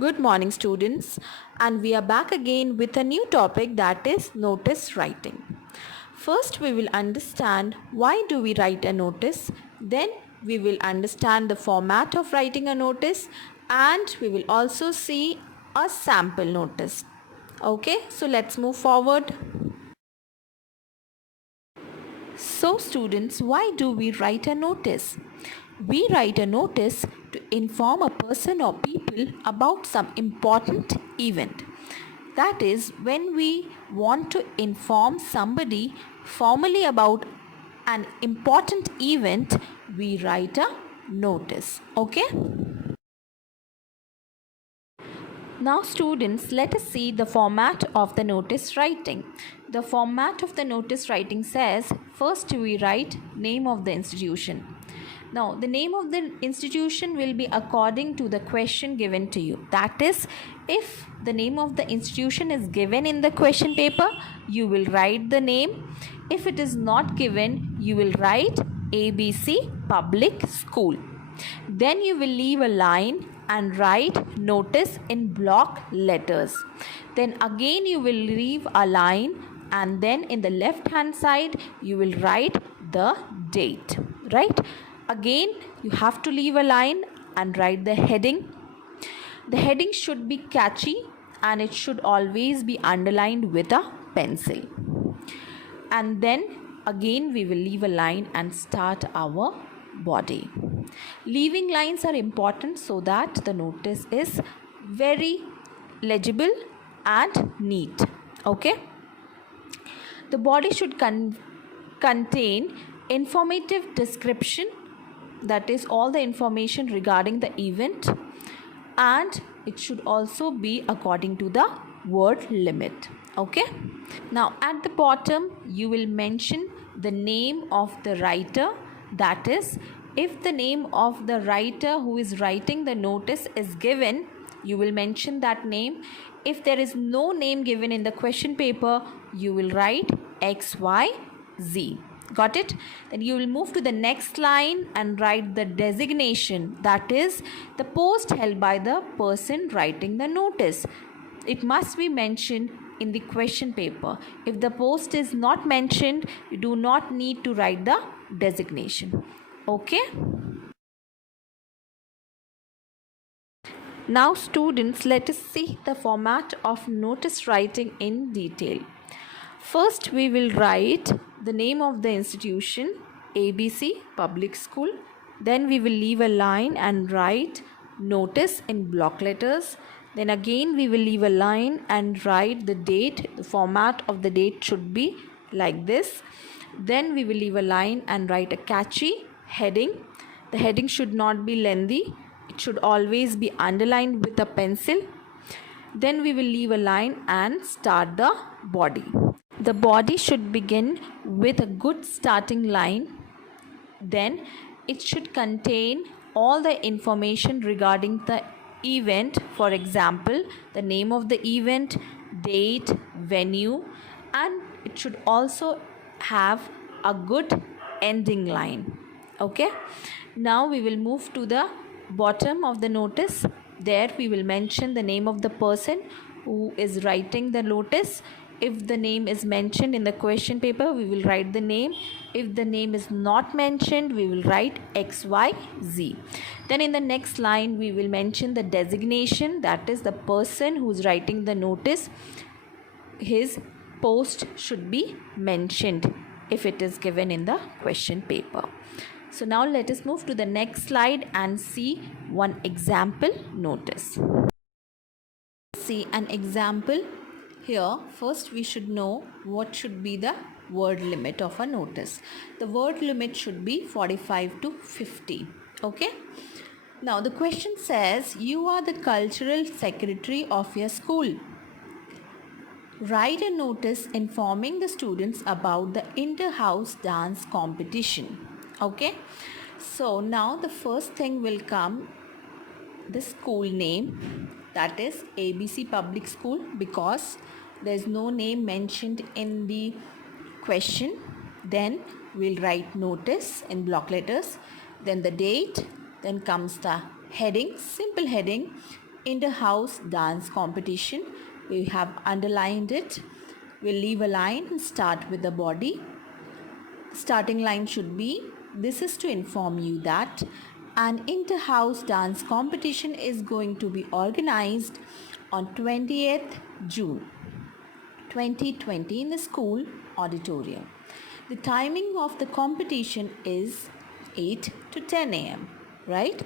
Good morning, students, and we are back again with a new topic, that is notice writing. First, we will understand why do we write a notice, then we will understand the format of writing a notice, and we will also see a sample notice. Okay, so let's move forward. So, students, why do we write a notice? We write a notice to inform a person or people about some important event. That is, when we want to inform somebody formally about an important event, we write a notice. Okay? Now students, let us see the format of the notice writing. The format of the notice writing says, first we write name of the institution. Now the name of the institution will be according to the question given to you. That is, if the name of the institution is given in the question paper, you will write the name. If it is not given, you will write ABC Public School. Then you will leave a line and write notice in block letters. Then again you will leave a line and then in the left hand side you will write the date. Right? Again you have to leave a line and write the heading. The heading should be catchy and it should always be underlined with a pencil. And then again we will leave a line and start our body. Leaving lines are important so that the notice is very legible and neat. Okay. The body should contain informative description, that is all the information regarding the event, and it should also be according to the word limit. Okay. Now at the bottom you will mention the name of the writer. That is, if the name of the writer who is writing the notice is given, you will mention that name. If there is no name given in the question paper, you will write XYZ. Got it? Then you will move to the next line and write the designation, that is the post held by the person writing the notice. It must be mentioned in the question paper. If the post is not mentioned, you do not need to write the designation. Okay? Now students, let us see the format of notice writing in detail. First we will write the name of the institution, ABC Public School. Then we will leave a line and write notice in block letters. Then again we will leave a line and write the date. The format of the date should be like this. Then we will leave a line and write a catchy heading. The heading should not be lengthy. It should always be underlined with a pencil. Then we will leave a line and start the body. The body should begin with a good starting line. Then it should contain all the information regarding the event. For example, the name of the event, date, venue, and it should also have a good ending line. Okay. Now we will move to the bottom of the notice. There we will mention the name of the person who is writing the notice. If the name is mentioned in the question paper, we will write the name. If the name is not mentioned, we will write XYZ. Then in the next line, we will mention the designation, that is the person who is writing the notice. His post should be mentioned if it is given in the question paper. So now let us move to the next slide and see one example notice. See an example here. First we should know what should be the word limit of a notice. The word limit should be 45 to 50. Okay. Now the question says, you are the cultural secretary of your school. Write a notice informing the students about the inter-house dance competition. Okay. So now the first thing will come the school name, that is ABC Public School, because there is no name mentioned in the question. Then we'll write notice in block letters, then the date, then comes the heading, simple heading, Inter-house dance competition. We have underlined it. We'll leave a line and start with the body. Starting line should be, this is to inform you that an inter-house dance competition is going to be organized on 20th June 2020 in the school auditorium. The timing of the competition is 8 to 10 a.m. Right?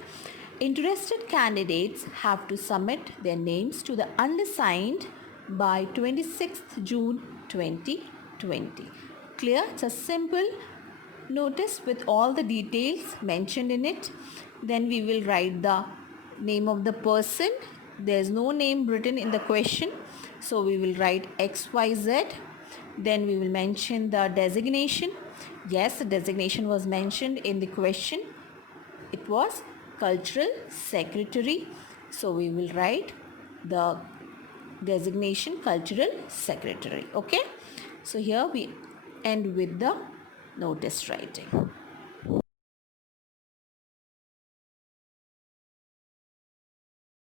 Interested candidates have to submit their names to the undersigned by 26th June 2020. Clear? It's a simple notice with all the details mentioned in it. Then we will write the name of the person. There's no name written in the question, so we will write XYZ. Then we will mention the designation. Yes, the designation was mentioned in the question. It was cultural secretary, so we will write the designation cultural secretary. Okay, so here we end with the notice writing.